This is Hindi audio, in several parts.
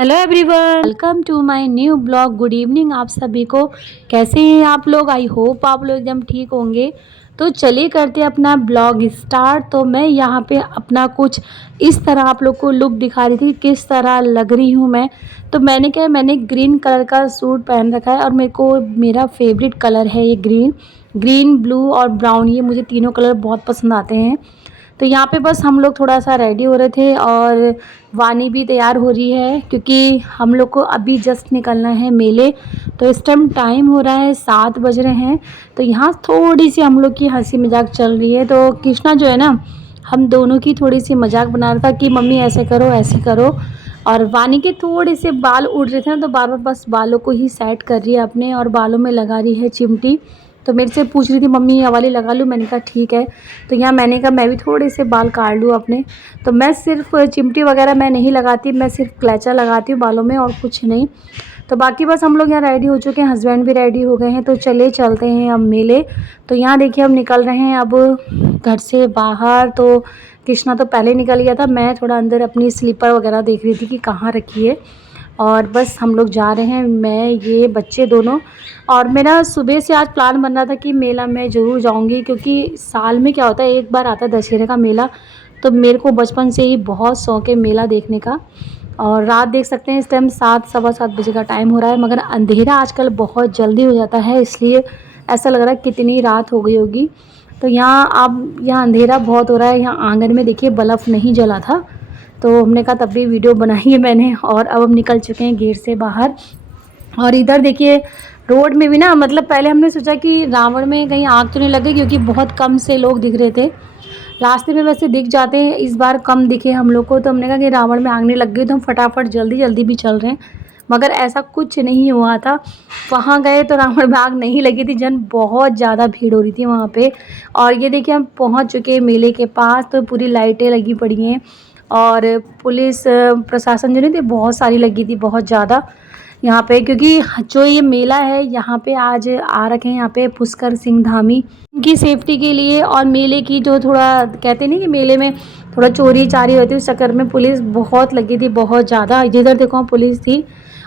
Hello everyone, welcome to my new blog. Good evening आप सभी को। कैसे हैं आप लोग? आई होप आप लोग एकदम ठीक होंगे। तो चलिए करते हैं अपना ब्लॉग स्टार्ट। तो मैं यहाँ पे अपना कुछ इस तरह आप लोग को लुक दिखा रही थी, किस तरह लग रही हूँ मैं। तो मैंने ग्रीन कलर का सूट पहन रखा है और मेरा फेवरेट कलर है ये ग्रीन ब्लू और ब्राउन। ये मुझे तीनों कलर बहुत पसंद आते हैं। तो यहाँ पे बस हम लोग थोड़ा सा रेडी हो रहे थे और वानी भी तैयार हो रही है क्योंकि हम लोग को अभी जस्ट निकलना है मेले। तो इस टाइम टाइम हो रहा है 7 बज रहे हैं। तो यहाँ थोड़ी सी हम लोग की हंसी मजाक चल रही है। तो कृष्णा जो है ना, हम दोनों की थोड़ी सी मजाक बना रहा था कि मम्मी ऐसे करो ऐसे करो। और वानी के थोड़े से बाल उड़ रहे थे ना, तो बार बार बस बालों को ही सेट कर रही है अपने और बालों में लगा रही है चिमटी। तो मेरे से पूछ रही थी मम्मी ये वाली लगा लूँ, मैंने कहा ठीक है। तो यहाँ मैंने कहा मैं भी थोड़े से बाल काट लूँ अपने। तो मैं सिर्फ चिमटी वगैरह मैं नहीं लगाती, मैं सिर्फ क्लैचा लगाती हूँ बालों में और कुछ नहीं। तो बाकी बस हम लोग यहाँ रेडी हो चुके हैं, हस्बैंड भी रेडी हो गए हैं। तो चले चलते हैं अब मेले। तो यहाँ देखिए हम निकल रहे हैं अब घर से बाहर। तो कृष्णा तो पहले निकल गया था, मैं थोड़ा अंदर अपनी स्लीपर वगैरह देख रही थी कि कहाँ रखी है। और बस हम लोग जा रहे हैं, मैं ये बच्चे दोनों। और मेरा सुबह से आज प्लान बन रहा था कि मेला मैं ज़रूर जाऊंगी क्योंकि साल में क्या होता है, एक बार आता है दशहरे का मेला। तो मेरे को बचपन से ही बहुत शौक है मेला देखने का। और रात देख सकते हैं इस टाइम 7 सवा 7 बजे का टाइम हो रहा है, मगर अंधेरा आजकल बहुत जल्दी हो जाता है, इसलिए ऐसा लग रहा है कितनी रात हो गई होगी। तो यहाँ अंधेरा बहुत हो रहा है। यहाँ आंगन में देखिए बल्ब नहीं जला था, तो हमने कहा तब भी वीडियो बनाई है मैंने। और अब हम निकल चुके हैं गेट से बाहर। और इधर देखिए रोड में भी ना, मतलब पहले हमने सोचा कि रावण में कहीं आग तो नहीं लग गई क्योंकि बहुत कम से लोग दिख रहे थे। रास्ते में वैसे दिख जाते हैं, इस बार कम दिखे हम लोग को। तो हमने कहा कि रावण में आग नहीं लग गई, तो हम फटाफट जल्दी जल्दी भी चल रहे हैं, मगर ऐसा कुछ नहीं हुआ था। वहाँ गए तो रावण में आग नहीं लगी थी, जन बहुत ज़्यादा भीड़ हो रही थी वहाँ पे। और ये देखिए हम पहुँच चुके हैं मेले के पास। तो पूरी लाइटें लगी पड़ी हैं और पुलिस प्रशासन जो नहीं थी बहुत सारी लगी थी, बहुत ज़्यादा यहाँ पे। क्योंकि जो ये मेला है यहाँ पे आज आ रखे हैं यहाँ पे पुष्कर सिंह धामी उनकी सेफ्टी के लिए। और मेले की जो थोड़ा कहते नहीं कि मेले में थोड़ा चोरी चारी होती है, उस चक्कर में पुलिस बहुत लगी थी, बहुत ज़्यादा। जिधर देखो पुलिस थी।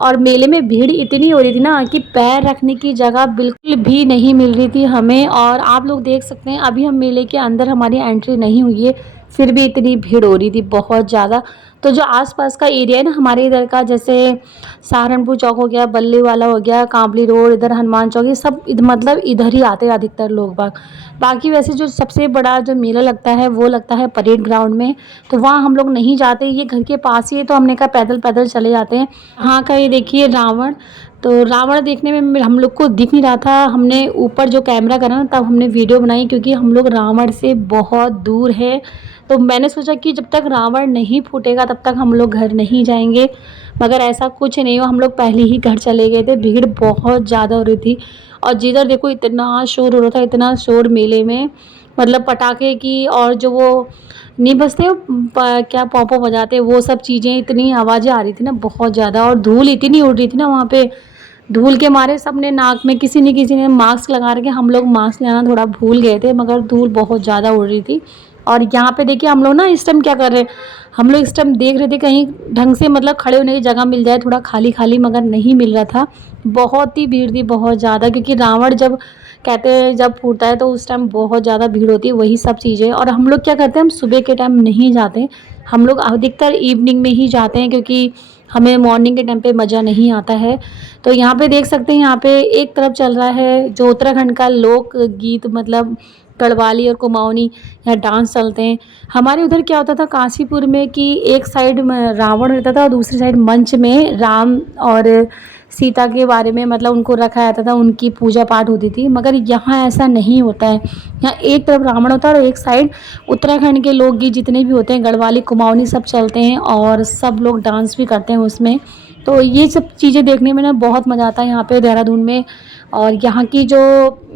और मेले में भीड़ इतनी हो रही थी ना कि पैर रखने की जगह बिल्कुल भी नहीं मिल रही थी हमें। और आप लोग देख सकते हैं अभी हम मेले के अंदर, हमारी एंट्री नहीं हुई है, फिर भी इतनी भीड़ हो रही थी बहुत ज़्यादा। तो जो आसपास का एरिया है ना हमारे इधर का, जैसे सहारनपुर चौक हो गया, बल्ले वाला हो गया, कांपली रोड, इधर हनुमान चौक, ये सब मतलब इधर ही आते हैं अधिकतर लोग बाग। बाकी वैसे जो सबसे बड़ा जो मेला लगता है वो लगता है परेड ग्राउंड में। तो वहाँ हम लोग नहीं जाते, ये घर के पास ही है, तो हमने कहा पैदल पैदल चले जाते हैं। हाँ का ये देखिए रावण। तो रावण देखने में हम लोग को दिख नहीं रहा था, हमने ऊपर जो कैमरा करा ना तब हमने वीडियो बनाई, क्योंकि हम लोग रावण से बहुत दूर है। तो मैंने सोचा कि जब तक रावण नहीं फूटेगा तब तक हम लोग घर नहीं जाएंगे, मगर ऐसा कुछ नहीं हुआ, हम लोग पहले ही घर चले गए थे। भीड़ बहुत ज़्यादा हो रही थी और जिधर देखो इतना शोर हो रहा था, इतना शोर मेले में, मतलब पटाखे की और जो वो नहीं बजते क्या पॉपो बजाते, वो सब चीज़ें, इतनी आवाज़ें आ रही थी ना बहुत ज़्यादा। और धूल इतनी उड़ रही थी ना वहाँ पे, धूल के मारे सबने नाक में किसी ने मास्क लगा रखे। हम लोग मास्क लगाना थोड़ा भूल गए थे, मगर धूल बहुत ज़्यादा उड़ रही थी। और यहाँ पे देखिए हम लोग ना इस टाइम क्या कर रहे हैं, हम लोग इस टाइम देख रहे थे कहीं ढंग से मतलब खड़े होने की जगह मिल जाए, थोड़ा खाली खाली, मगर नहीं मिल रहा था। बहुत ही भीड़ थी बहुत ज़्यादा, क्योंकि रावण जब कहते हैं जब फूटता है तो उस टाइम बहुत ज़्यादा भीड़ होती है, वही सब चीज़ें। और हम लोग क्या करते हैं, हम सुबह के टाइम नहीं जाते, हम लोग अधिकतर इवनिंग में ही जाते हैं, क्योंकि हमें मॉर्निंग के टाइम पे मज़ा नहीं आता है। तो यहाँ पे देख सकते हैं, यहाँ पे एक तरफ चल रहा है जो उत्तराखंड का लोक गीत, मतलब गढ़वाली और कुमाऊनी, यहाँ डांस चलते हैं। हमारे उधर क्या होता था काशीपुर में कि एक साइड में रावण रहता था और दूसरी साइड मंच में राम और सीता के बारे में मतलब उनको रखा जाता था, उनकी पूजा पाठ होती थी। मगर यहाँ ऐसा नहीं होता है, यहाँ एक तरफ रावण होता है और एक साइड उत्तराखंड के लोकगीत जितने भी होते हैं, गढ़वाली कुमाऊनी सब चलते हैं और सब लोग डांस भी करते हैं उसमें। तो ये सब चीज़ें देखने में ना बहुत मज़ा आता है यहाँ पे देहरादून में। और यहाँ की जो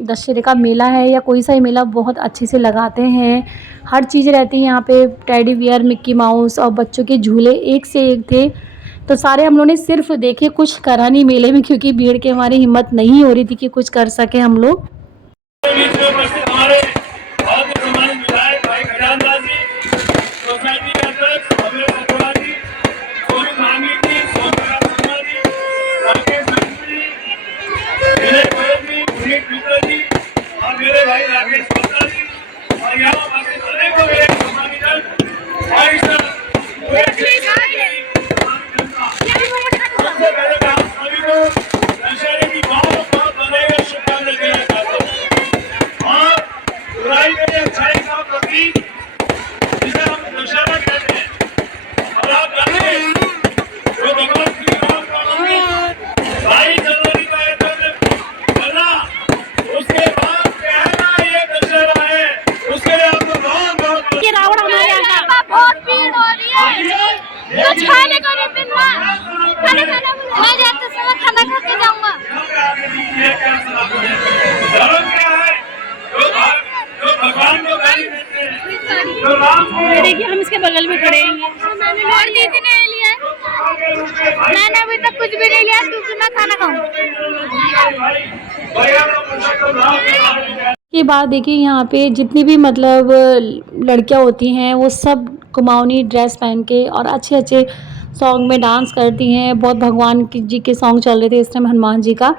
दशहरे का मेला है या कोई सा ही मेला बहुत अच्छे से लगाते हैं, हर चीज़ रहती है यहाँ पे, टेडी बियर, मिक्की माउस और बच्चों के झूले एक से एक थे। तो सारे हम लोगों ने सिर्फ देखे, कुछ करा नहीं मेले में, क्योंकि भीड़ के हमारी हिम्मत नहीं हो रही थी कि कुछ कर सके हम लोग। कुछ खाने को नहीं मिलना, खाना खाना मैं जाते समय खाना खा के जाऊंगा। देखिए हम इसके बगल में खड़े हैं और दीदी ने लिया, मैंने अभी तक कुछ भी नहीं लिया क्योंकि मैं खाना खाऊं। के बाद देखिए यहाँ पे जितनी भी मतलब लड़कियाँ होती हैं वो सब कुमाऊनी ड्रेस पहन के और अच्छे अच्छे सॉन्ग में डांस करती हैं। बहुत भगवान की जी के सॉन्ग चल रहे थे इस टाइम, हनुमान जी का।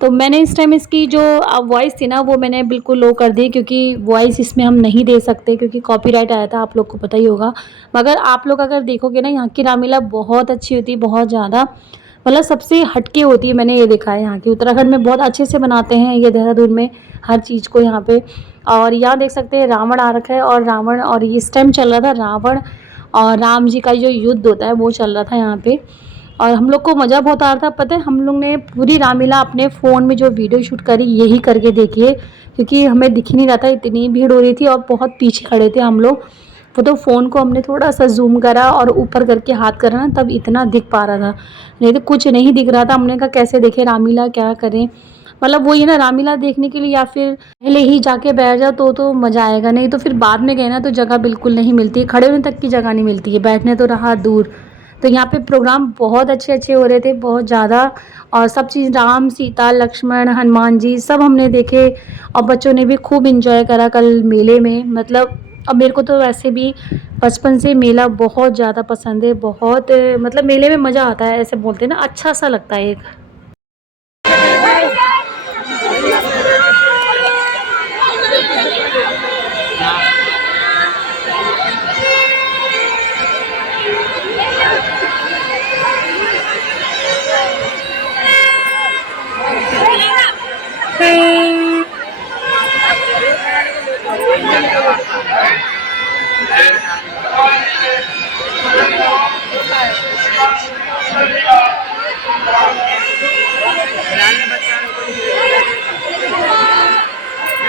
तो मैंने इस टाइम इसकी जो वॉइस थी ना वो मैंने बिल्कुल लो कर दी, क्योंकि वॉइस इसमें हम नहीं दे सकते क्योंकि कॉपीराइट आया था, आप लोग को पता ही होगा। मगर आप लोग अगर देखोगे ना यहाँ की रामलीला बहुत अच्छी होती है, बहुत ज़्यादा मतलब सबसे हटके होती है। मैंने ये देखा है यहाँ की, उत्तराखंड में बहुत अच्छे से बनाते हैं ये, देहरादून में हर चीज़ को यहाँ पे। और यहाँ देख सकते हैं रावण आ रखा है, और रावण, और इस टाइम चल रहा था रावण और राम जी का जो युद्ध होता है वो चल रहा था यहाँ पे। और हम लोग को मज़ा बहुत आ रहा था। पता है हम लोग ने पूरी रामलीला अपने फ़ोन में जो वीडियो शूट करी यही करके देखिए, क्योंकि हमें दिख ही नहीं रहा था, इतनी भीड़ हो रही थी और बहुत पीछे खड़े थे हम लोग। वो तो फ़ोन को हमने थोड़ा सा जूम करा और ऊपर करके हाथ करा ना, तब इतना दिख पा रहा था, नहीं तो कुछ नहीं दिख रहा था। हमने कहा कैसे देखें रामलीला, क्या करें। मतलब वही ना, रामलीला देखने के लिए या फिर पहले ही जाके बैठ जाओ तो मज़ा आएगा, नहीं तो फिर बाद में गए ना तो जगह बिल्कुल नहीं मिलती है, खड़े होने तक की जगह नहीं मिलती है, बैठने तो रहा दूर। तो यहाँ पे प्रोग्राम बहुत अच्छे अच्छे हो रहे थे, बहुत ज़्यादा। और सब चीज़ राम सीता लक्ष्मण हनुमान जी सब हमने देखे, और बच्चों ने भी खूब इंजॉय करा कल मेले में। मतलब अब मेरे को तो वैसे भी बचपन से मेला बहुत ज़्यादा पसंद है, बहुत मतलब मेले में मज़ा आता है, ऐसे बोलते हैं ना, अच्छा सा लगता है एक।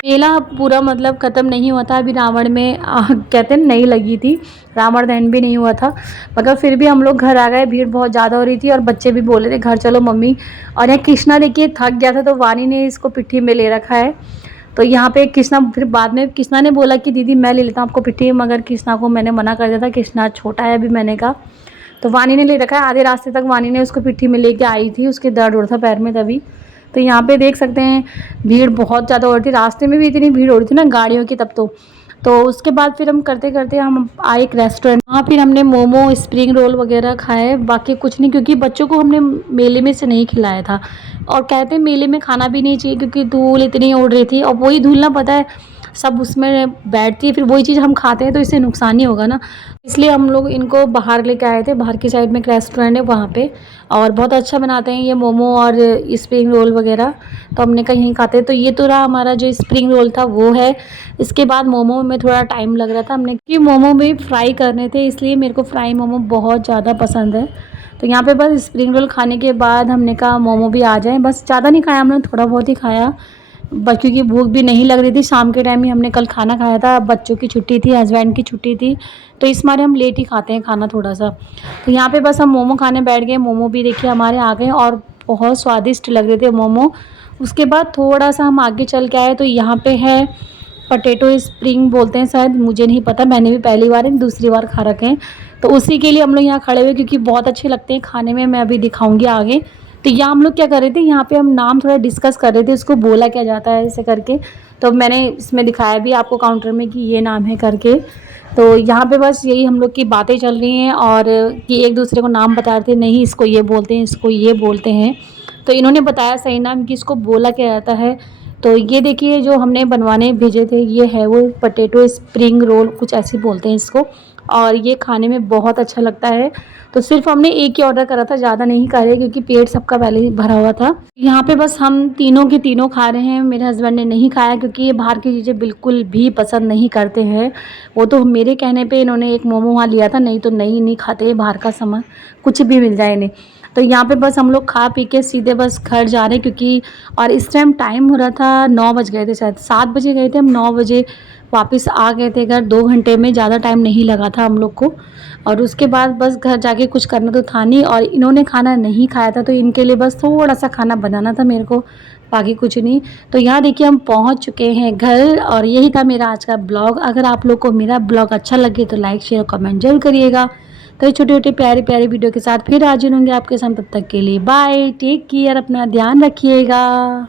मेला पूरा मतलब ख़त्म नहीं हुआ था अभी, रावण में कहते हैं नहीं लगी थी, रावण दहन भी नहीं हुआ था। मगर फिर भी हम लोग घर आ गए, भीड़ बहुत ज़्यादा हो रही थी और बच्चे भी बोल रहे थे घर चलो मम्मी। और यहाँ कृष्णा देखिए थक गया था तो वानी ने इसको पिट्ठी में ले रखा है। तो यहाँ पे कृष्णा, फिर बाद में कृष्णा ने बोला कि दीदी मैं ले लेता हूँ आपको पिट्ठी, मगर कृष्णा को मैंने मना कर दिया था, कृष्णा छोटा है अभी, मैंने कहा। तो वानी ने ले रखा है, आधे रास्ते तक वानी ने उसको पिट्ठी में लेके आई थी, उसके दर्द हो रहा था पैर में तभी। तो यहाँ पे देख सकते हैं भीड़ बहुत ज़्यादा हो रही थी, रास्ते में भी इतनी भीड़ हो रही थी ना गाड़ियों की तब तो उसके बाद फिर हम करते करते हम आए एक रेस्टोरेंट, वहाँ फिर हमने मोमो स्प्रिंग रोल वगैरह खाए, बाकी कुछ नहीं, क्योंकि बच्चों को हमने मेले में से नहीं खिलाया था। और कहते हैं मेले में खाना भी नहीं चाहिए क्योंकि धूल इतनी उड़ रही थी, और वही धूल ना, पता है सब उसमें बैठती है, फिर वही चीज़ हम खाते हैं तो इससे नुकसान ही होगा ना। इसलिए हम लोग इनको बाहर लेके आए थे, बाहर की साइड में एक रेस्टोरेंट है वहाँ पे, और बहुत अच्छा बनाते हैं ये मोमो और स्प्रिंग रोल वगैरह। तो हमने कहा यहीं खाते हैं। तो ये तो रहा हमारा जो स्प्रिंग रोल था वो है। इसके बाद मोमो में थोड़ा टाइम लग रहा था, हमने कि मोमो भी फ्राई करने थे, इसलिए मेरे को फ्राई मोमो बहुत ज़्यादा पसंद है। तो यहाँ पे बस स्प्रिंग रोल खाने के बाद हमने कहा मोमो भी आ जाए, बस ज़्यादा नहीं खाया हमने, थोड़ा बहुत ही खाया बस, क्योंकि भूख भी नहीं लग रही थी। शाम के टाइम ही हमने कल खाना खाया था, बच्चों की छुट्टी थी, हस्बैंड की छुट्टी थी, तो इस मारे हम लेट ही खाते हैं खाना थोड़ा सा। तो यहाँ पे बस हम मोमो खाने बैठ गए, मोमो भी देखिए हमारे आ गए और बहुत स्वादिष्ट लग रहे थे मोमो। उसके बाद थोड़ा सा हम आगे चल के आए तो यहाँ पे है पटेटो स्प्रिंग बोलते हैं शायद, मुझे नहीं पता, मैंने भी पहली बार दूसरी बार खा रखे हैं। तो उसी के लिए हम लोग यहाँ खड़े हुए, क्योंकि बहुत अच्छे लगते हैं खाने में, मैं अभी दिखाऊंगी आगे। तो यहाँ हम लोग क्या कर रहे थे, यहाँ पे हम नाम थोड़ा डिस्कस कर रहे थे, उसको बोला क्या जाता है ऐसे करके। तो मैंने इसमें दिखाया भी आपको काउंटर में कि ये नाम है करके। तो यहाँ पे बस यही हम लोग की बातें चल रही हैं, और कि एक दूसरे को नाम बता रहे थे, नहीं इसको ये बोलते हैं, इसको ये बोलते हैं। तो इन्होंने बताया सही नाम कि इसको बोला क्या जाता है। तो ये देखिए जो हमने बनवाने भेजे थे, ये है वो पटेटो स्प्रिंग रोल, कुछ ऐसे बोलते हैं इसको, और ये खाने में बहुत अच्छा लगता है। तो सिर्फ हमने एक ही ऑर्डर करा था, ज़्यादा नहीं खा रहे क्योंकि पेट सबका पहले ही भरा हुआ था। यहाँ पे बस हम तीनों के तीनों खा रहे हैं, मेरे हस्बैंड ने नहीं खाया क्योंकि ये बाहर की चीज़ें बिल्कुल भी पसंद नहीं करते हैं। वो तो मेरे कहने पे इन्होंने एक मोमो वहाँ लिया था, नहीं तो नहीं खाते बाहर का सामान, कुछ भी मिल जाए इन्हें। तो यहाँ पे बस हम लोग खा पी के सीधे बस घर जा रहे हैं, क्योंकि और इस टाइम टाइम हो रहा था 9 बज गए थे, शायद 7 बजे गए थे हम, 9 बजे वापस आ गए थे घर 2 घंटे में, ज़्यादा टाइम नहीं लगा था हम लोग को। और उसके बाद बस घर जाके कुछ करना तो था नहीं, और इन्होंने खाना नहीं खाया था तो इनके लिए बस थोड़ा-सा खाना बनाना था मेरे को, बाकी कुछ नहीं। तो यहाँ देखिए हम पहुँच चुके हैं घर, और यही था मेरा आज का ब्लॉग। अगर आप लोग को मेरा ब्लॉग अच्छा लगे तो लाइक, शेयर, कमेंट ज़रूर करिएगा। तो ये छोटे-छोटे प्यारे-प्यारे वीडियो के साथ फिर हाज़िर होंगे आपके साथ, तब तक के लिए बाय, टेक केयर, अपना ध्यान रखिएगा।